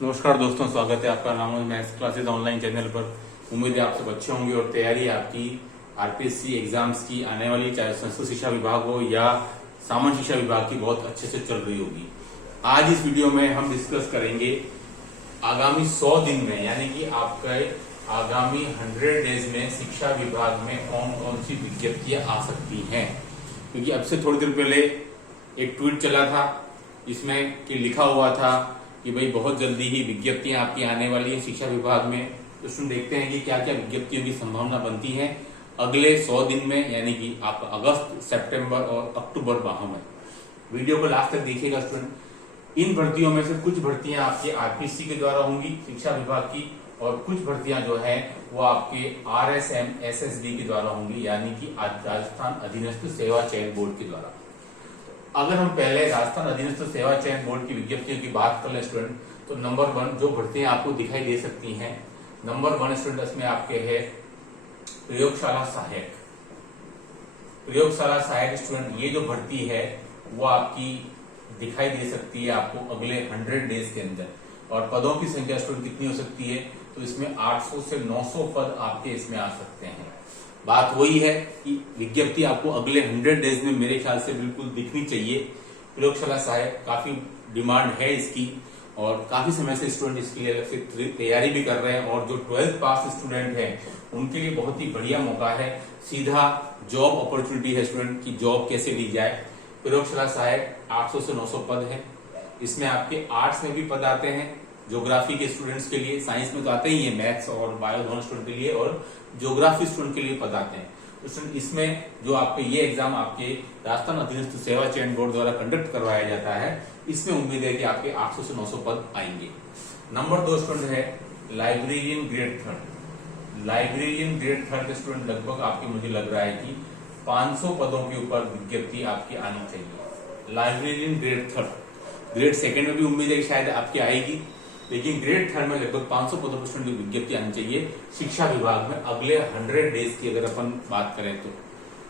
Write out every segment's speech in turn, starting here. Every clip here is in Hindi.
नमस्कार दोस्तों, स्वागत है आपका नाम मैथ्स क्लासेस ऑनलाइन चैनल पर। उम्मीद है आप सब अच्छे होंगे और तैयारी आपकी आरपीएससी एग्जाम्स की आने वाली, चाहे संस्कृत शिक्षा विभाग हो या सामान्य शिक्षा विभाग की, बहुत अच्छे से चल रही होगी। आज इस वीडियो में हम डिस्कस करेंगे आगामी 100 दिन में, यानी कि आपके आगामी 100 डेज में शिक्षा विभाग में कौन कौन सी विज्ञप्तियां आ सकती हैं। क्योंकि अब से थोड़ी देर पहले एक ट्वीट चला था, इसमें कि लिखा हुआ था कि भाई बहुत जल्दी ही विज्ञप्तियां आपकी आने वाली है शिक्षा विभाग में। तो सुन देखते हैं कि क्या क्या विज्ञप्तियों की संभावना बनती है अगले 100 दिन में, यानी कि आप अगस्त, सितंबर और अक्टूबर माह में। वीडियो को लास्ट तक देखिएगा स्टूडेंट। इन भर्तियों में से कुछ भर्तियां आपके आरपीएससी के द्वारा होंगी शिक्षा विभाग की, और कुछ भर्तियां जो है वो आपके आरएसएम एसएसबी के द्वारा होंगी, यानी कि राजस्थान अधीनस्थ सेवा चयन बोर्ड के द्वारा। अगर हम पहले राजस्थान अधीनस्थ सेवा चयन बोर्ड की विज्ञप्तियों की बात कर ले स्टूडेंट, तो नंबर 1 जो भर्तियां आपको दिखाई दे सकती हैं, नंबर 1 स्टूडेंट इसमें आपके है प्रयोगशाला सहायक। प्रयोगशाला सहायक स्टूडेंट, ये जो भर्ती है वो आपकी दिखाई दे सकती है आपको अगले 100 डेज के अंदर। और पदों की संख्या स्टूडेंट कितनी हो सकती है, तो इसमें 800 से 900 पद आपके इसमें आ सकते हैं। बात वही है कि विज्ञप्ति आपको अगले 100 डेज में मेरे ख्याल से बिल्कुल दिखनी चाहिए। प्रयोगशाला सहायक काफी डिमांड है इसकी, और काफी समय से स्टूडेंट इसके लिए अलग से तैयारी भी कर रहे हैं। और जो 12th पास स्टूडेंट हैं उनके लिए बहुत ही बढ़िया मौका है, सीधा जॉब अपॉर्चुनिटी है स्टूडेंट की जॉब कैसे दी जाए। प्रयोगशाला सहायक 800 से 900 पद है। इसमें आपके आर्ट्स में भी पद आते हैं, ज्योग्राफी के स्टूडेंट्स के लिए, साइंस में तो आते ही है, मैथ्स और बायो दोनों स्टूडेंट के लिए, और ज्योग्राफी स्टूडेंट के लिए पद आते हैं। तो इसमें जो आपके ये एग्जाम आपके राजस्थान अधीनस्थ सेवा चयन बोर्ड द्वारा कंडक्ट करवाया जाता है, इसमें उम्मीद है कि आपके 800 से 900 पद आएंगे। नंबर 2 स्टूडेंट है लाइब्रेरियन ग्रेड 3। लाइब्रेरियन ग्रेड 3 के स्टूडेंट लगभग आपके, मुझे लग रहा है कि 500 पदों के ऊपर विज्ञप्ति आपकी आनी चाहिए। लाइब्रेरियन ग्रेड 3, ग्रेड 2 में भी उम्मीद है कि शायद आपकी आएगी, लेकिन ग्रेड 3 में लगभग 500 पदों पर स्टूडेंट की विज्ञप्ति आनी चाहिए शिक्षा विभाग में अगले 100 डेज की, अगर अपन बात करें तो,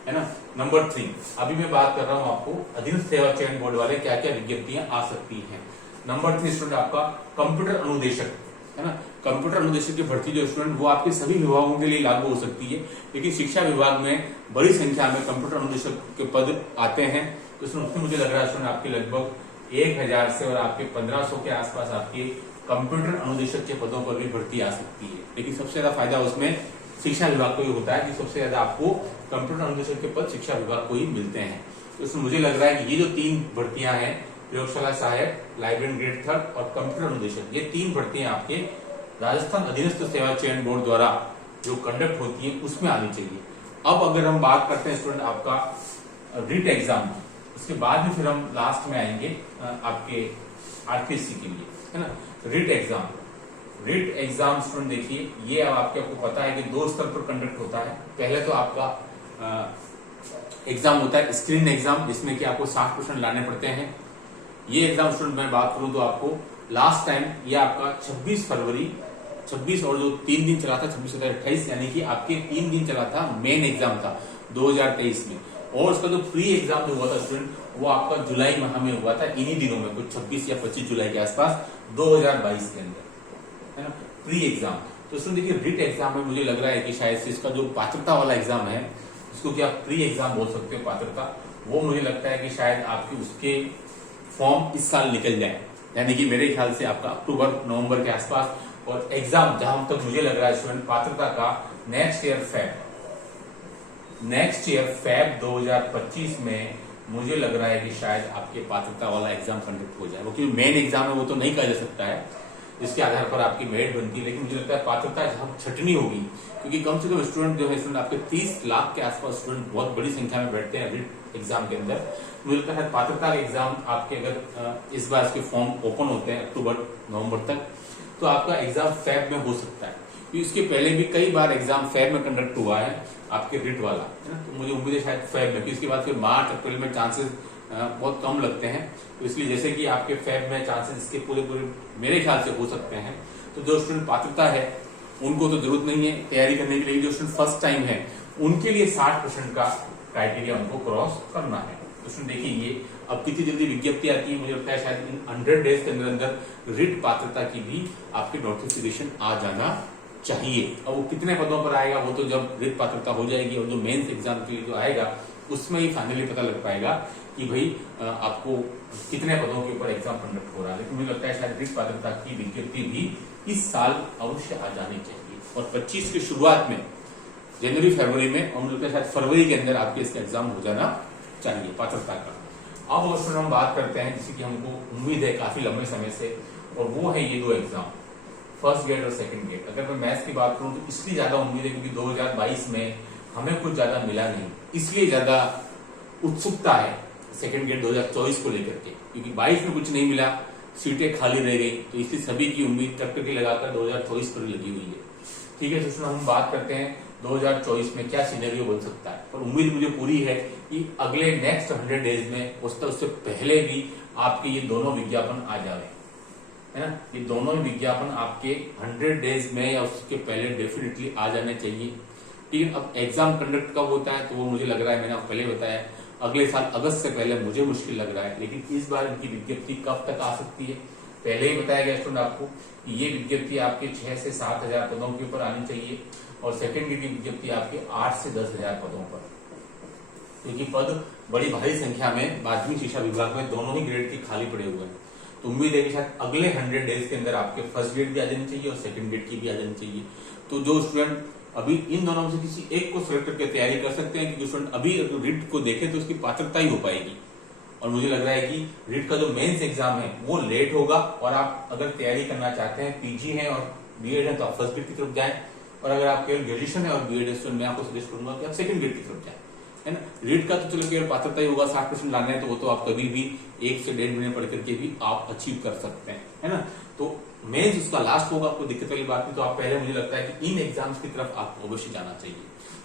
है ना। नंबर 3, अभी मैं बात कर रहा हूं आपको अधीनस्थ सेवा चयन बोर्ड वाले क्या क्या विज्ञप्तियां आ सकती हैं। नंबर 3 स्टूडेंट आपका कंप्यूटर अनुदेशक, है ना। कंप्यूटर अनुदेशक की भर्ती जो स्टूडेंट वो आपके सभी विभागों के लिए लागू हो सकती है, लेकिन शिक्षा विभाग में बड़ी संख्या में कंप्यूटर अनुदेशक के पद आते हैं। तो उसमें मुझे लग रहा है स्टूडेंट आपके लगभग 1000 से और आपके 1500 के आसपास आपके कंप्यूटर अनुदेशक के पदों पर भी भर्ती आ सकती है। लेकिन सबसे ज्यादा फायदा उसमें शिक्षा विभाग को ही होता है कि सबसे ज्यादा आपको कंप्यूटर अनुदेशक के पद शिक्षा विभाग को ही मिलते हैं। तो इसमें मुझे लग रहा है कि ये जो 3 भर्तियां हैं, प्रयोगशाला सहायक, लाइब्रेरियन ग्रेड 3 और कंप्यूटर अनुदेशक, ये 3 भर्तियां आपके राजस्थान अधीनस्थ सेवा चयन बोर्ड द्वारा जो कंडक्ट होती है उसमें आनी चाहिए। अब अगर हम बात करते हैं स्टूडेंट आपका रिट एग्जाम, उसके बाद में फिर हम लास्ट में आएंगे आपके आरपीएससी के लिए, है ना। रिट एग्जाम स्टूडेंट देखिए, ये अब आपको पता है कि 2 स्तर पर कंडक्ट होता है। पहले तो आपका एग्जाम होता है स्क्रीन एग्जाम, जिसमें कि आपको 60% लाने पड़ते हैं। ये एग्जाम स्टूडेंट मैं बात करूं तो आपको लास्ट टाइम ये आपका 26 फरवरी 26 और जो 3 दिन चला था 26 से 28, यानी कि आपके 3 दिन चला था, मेन एग्जाम था 2023 में। और उसका जो प्री एग्जाम जो हुआ था स्टूडेंट, वो आपका जुलाई माह में हुआ था, इन्हीं दिनों में, कुछ 26 या 25 जुलाई के आसपास 2022 के अंदर, है ना, प्री एग्जाम। तो स्टूडेंट देखिए रिट एग्जाम में मुझे लग रहा है कि शायद से इसका जो पात्रता वाला एग्जाम है, उसको क्या प्री एग्जाम बोल सकते हो, पात्रता, वो मुझे लगता है कि शायद आपकी उसके फॉर्म इस साल निकल जाए, यानी कि मेरे ख्याल से आपका अक्टूबर नवंबर के आसपास। और एग्जाम जहां तक मुझे लग रहा है स्टूडेंट पात्रता का नेक्स्ट ईयर फैब 2025 में मुझे लग रहा है कि शायद आपके पात्रता वाला एग्जाम कंडक्ट हो जाए। वो क्योंकि मेन एग्जाम है वो तो नहीं कहा जा सकता है, इसके आधार पर आपकी मेरिट बनती है, लेकिन मुझे लगता है पात्रता जब छटनी होगी, क्योंकि कम से कम स्टूडेंट जो है स्टूडेंट आपके 30 लाख के आसपास स्टूडेंट बहुत बड़ी संख्या में बैठते हैं रिट एग्जाम के अंदर। मुझे लगता है पात्रता एग्जाम आपके अगर इस बार इसके फॉर्म ओपन होते हैं अक्टूबर नवंबर तक, तो आपका एग्जाम फैब में हो सकता है। इसके पहले भी कई बार एग्जाम फैब में कंडक्ट हुआ है आपके रिट वाला, है ना। तो मुझे उम्मीद है शायद फैब में, इसके बाद फिर मार्च अप्रैल में चांसेस बहुत कम लगते हैं। तो इसलिए जैसे कि आपके फैब में चांसेस इसके पूरे मेरे ख्याल से हो सकते हैं। तो जो स्टूडेंट पात्रता है उनको तो जरूरत नहीं है तैयारी करने के लिए, जो स्टूडेंट फर्स्ट टाइम है उनके लिए 60% का क्राइटेरिया उनको क्रॉस करना है। तो स्टूडेंट देखिए ये अब कितनी जल्दी विज्ञप्ति आती है, मुझे लगता है शायद इन 100 डेज के अंदर अंदर रिट पात्रता की भी आपके नोटिफिकेशन आ जाना चाहिए। अब वो कितने पदों पर आएगा वो तो जब रिट पात्रता हो जाएगी और जो मेंस एग्जाम के लिए जो आएगा उसमें ही फाइनली पता लग पाएगा कि भाई आपको कितने पदों के ऊपर एग्जाम कंडक्ट हो रहा है। लेकिन मुझे लगता है शायद रिट पात्रता की विज्ञप्ति भी इस साल अवश्य आ जानी चाहिए और 25 की शुरुआत में जनवरी फरवरी में, और मुझे लगता है शायद फरवरी के अंदर आपके इसका एग्जाम हो जाना चाहिए पात्रता का। अब अवश्य हम बात करते हैं जिसकी कि हमको उम्मीद है काफी लंबे समय से, और वो है ये दो एग्जाम, फर्स्ट ग्रेड और सेकंड ग्रेड। अगर मैं मैथ्स की बात करूं तो इसलिए ज्यादा उम्मीद है क्योंकि 2022 में हमें कुछ ज्यादा मिला नहीं, इसलिए ज्यादा उत्सुकता है सेकंड ग्रेड 2024 को लेकर के, क्योंकि 22 में कुछ नहीं मिला, सीटें खाली रह गई, तो इसलिए सभी की उम्मीद टक्कर लगाकर 2024 पर लगी हुई है। ठीक है, तो इसमें हम बात करते हैं 2024 में क्या सिनेरियो बन सकता है, और उम्मीद मुझे पूरी है कि अगले नेक्स्ट 100 डेज में उससे पहले भी आपके ये दोनों विज्ञापन आ जाए, है ना। ये दोनों विज्ञापन आपके 100 डेज में या उसके पहले डेफिनेटली आ जाने चाहिए। लेकिन अब एग्जाम कंडक्ट कब होता है तो वो मुझे लग रहा है, मैंने आपको पहले बताया, अगले साल अगस्त से पहले मुझे मुश्किल लग रहा है। लेकिन इस बार इनकी विज्ञप्ति कब तक आ सकती है, पहले ही बताया गया स्टूडेंट आपको कि ये विज्ञप्ति आपके 6 से 7 हजार पदों के ऊपर आनी चाहिए, और सेकेंड ग्रेड की विज्ञप्ति आपके 8 से 10 हजार पदों पर, क्योंकि पद बड़ी भारी संख्या में माध्यमिक शिक्षा विभाग में दोनों ही ग्रेड के खाली पड़े हुए हैं। तो उम्मीद है कि शायद अगले 100 डेज के अंदर आपके फर्स्ट ग्रेड भी आ जानी चाहिए और सेकंड ग्रेड की भी आ जानी चाहिए। तो जो स्टूडेंट अभी इन दोनों में से किसी एक को सिलेक्ट करके तैयारी कर सकते हैं, क्योंकि स्टूडेंट अभी रिट को देखे तो उसकी पात्रता ही हो पाएगी, और मुझे लग रहा है कि रिट का जो मेंस एग्जाम है वो लेट होगा, और आप अगर तैयारी करना चाहते हैं, पीजी है और बीएड है, तो आप फर्स्ट ग्रेड की तरफ जाएं, और अगर आप केवल ग्रेजुएशन है और बीएड है तो मैं आपको सजेस्ट करूंगा कि आप सेकंड ग्रेड की तरफ जाएं, है ना। रीड का तो चलो केवल पात्रता ही होगा, 60% लाना है तो वो तो आप कभी भी 1 से 1.5 महीने पढ़ करके भी आप अचीव कर सकते हैं, है ना। तो मेंस उसका लास्ट होगा, आपको दिक्कत वाली बात नहीं। तो आप पहले मुझे लगता है कि इन एग्जाम्स की तरफ आपको अवश्य जाना चाहिए।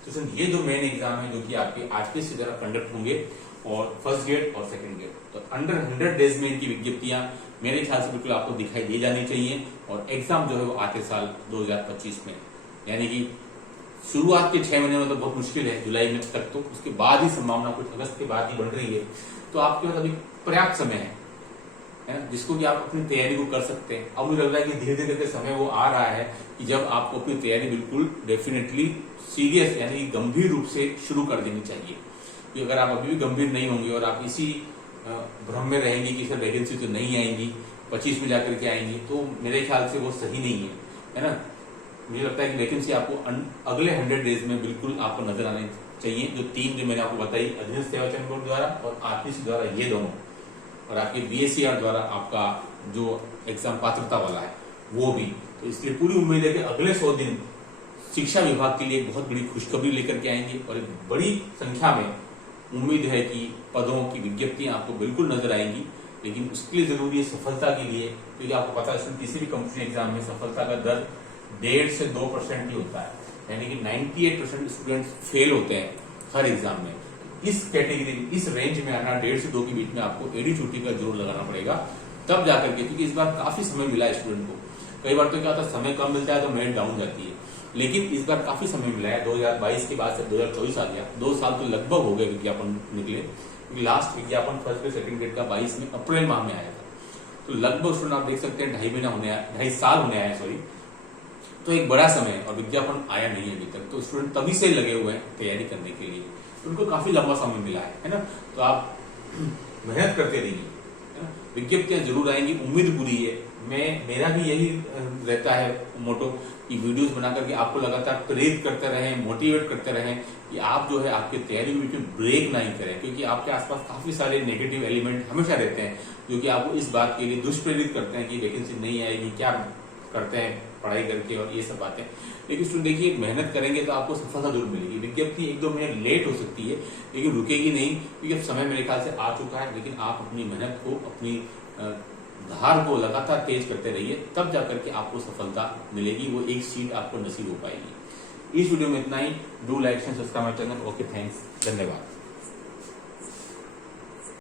तो ये जो मेन एग्जाम है जो कि आपके आरपीएससी द्वारा कंडक्ट होंगे, और फर्स्ट ग्रेड और सेकंड ग्रेड, तो अंडर 100 डेज में इनकी विज्ञप्तियां मेरे ख्याल से बिल्कुल आपको दिखाई दे जानी चाहिए, और एग्जाम जो है वो आते साल 2025 में, यानी कि शुरुआत के 6 महीने में तो बहुत मुश्किल है, जुलाई में तक, तो उसके बाद ही संभावना कुछ अगस्त के बाद ही बन रही है। तो आपके पास अभी पर्याप्त समय है जिसको कि आप अपनी तैयारी को कर सकते हैं। अब मुझे लग रहा है कि धीरे धीरे करके समय वो आ रहा है कि जब आपको अपनी तैयारी बिल्कुल डेफिनेटली सीरियस यानी गंभीर रूप से शुरू कर देनी चाहिए। कि अगर आप अभी भी गंभीर नहीं होंगे और आप इसी भ्रम में रहेंगे कि सर वैकेंसी तो नहीं आएंगी, 25 में जाकर के आएंगी, तो मेरे ख्याल से वो सही नहीं है ना। मुझे लगता है कि वैकेंसी आपको अगले 100 डेज में बिल्कुल आपको नजर आने चाहिए। जो 3 जो मैंने आपको बताई, अधीनस्थ सेवा चयन बोर्ड द्वारा और आरपीएससी द्वारा, ये दोनों, और आपके बीएससीआर द्वारा आपका जो एग्जाम पात्रता वाला है वो भी। तो इसलिए पूरी उम्मीद है कि अगले 100 दिन शिक्षा विभाग के लिए एक बहुत बड़ी खुशखबरी लेकर के आएंगे, और एक बड़ी संख्या में उम्मीद है कि पदों की विज्ञप्तियां आपको बिल्कुल नजर आएंगी। लेकिन उसके लिए जरूरी है सफलता के लिए, क्योंकि आपको पता है किसी भी कंपनी एग्जाम में सफलता का दर 1.5 से 2% ही होता है, यानी कि 98% स्टूडेंट्स फेल होते हैं हर एग्जाम में। इस कैटेगरी, इस रेंज में आना 1.5 से 2 के बीच में आपको एडी चोटी का जोर लगाना पड़ेगा, तब जाकर के, क्योंकि इस बार काफी समय मिला है स्टूडेंट को। कई बार तो क्या होता है समय कम मिलता है तो मेरिट डाउन जाती है, लेकिन इस बार काफी समय मिला है। 2022 के बाद से 2024 आ गया, 2 साल तो लगभग हो गए विज्ञापन निकले। लास्ट विज्ञापन फर्स्ट ग्रेड सेकंड ग्रेड का 22 में अप्रैल माह में आया था, तो लगभग स्टूडेंट आप देख सकते हैं 2.5 साल होने आया, सॉरी। तो एक बड़ा समय, और विज्ञापन आया नहीं अभी तक, तो स्टूडेंट तभी से लगे हुए हैं तैयारी करने के लिए, तो उनको काफी लंबा समय मिला है ना। तो आप मेहनत करते रहिए, है ना। विज्ञप्तियां जरूर आएंगी, उम्मीद पूरी है। मेरा भी यही रहता है मोटो कि वीडियोस बना करके आपको लगातार प्रेरित करते रहें, मोटिवेट करते रहें कि आप जो है आपकी तैयारी के बीच में ब्रेक नहीं करें, क्योंकि आपके आसपास काफी सारे नेगेटिव एलिमेंट हमेशा रहते हैं जो कि आपको इस बात के लिए दुष्प्रेरित करते हैं कि वैकेंसी नहीं आएगी, क्या करते हैं पढ़ाई करके और ये सब बातें। लेकिन स्टूडेंट देखिए, मेहनत करेंगे तो आपको सफलता जरूर मिलेगी। विज्ञप्ति 1-2 महीने लेट हो सकती है, लेकिन रुकेगी नहीं, क्योंकि अब समय मेरे ख्याल से आ चुका है। लेकिन आप अपनी मेहनत को, अपनी धार को लगातार तेज करते रहिए, तब जाकर के आपको सफलता मिलेगी, वो एक सीट आपको नसीब हो पाएगी। इस वीडियो में इतना ही। Do like and subscribe my channel. Okay, thanks, धन्यवाद।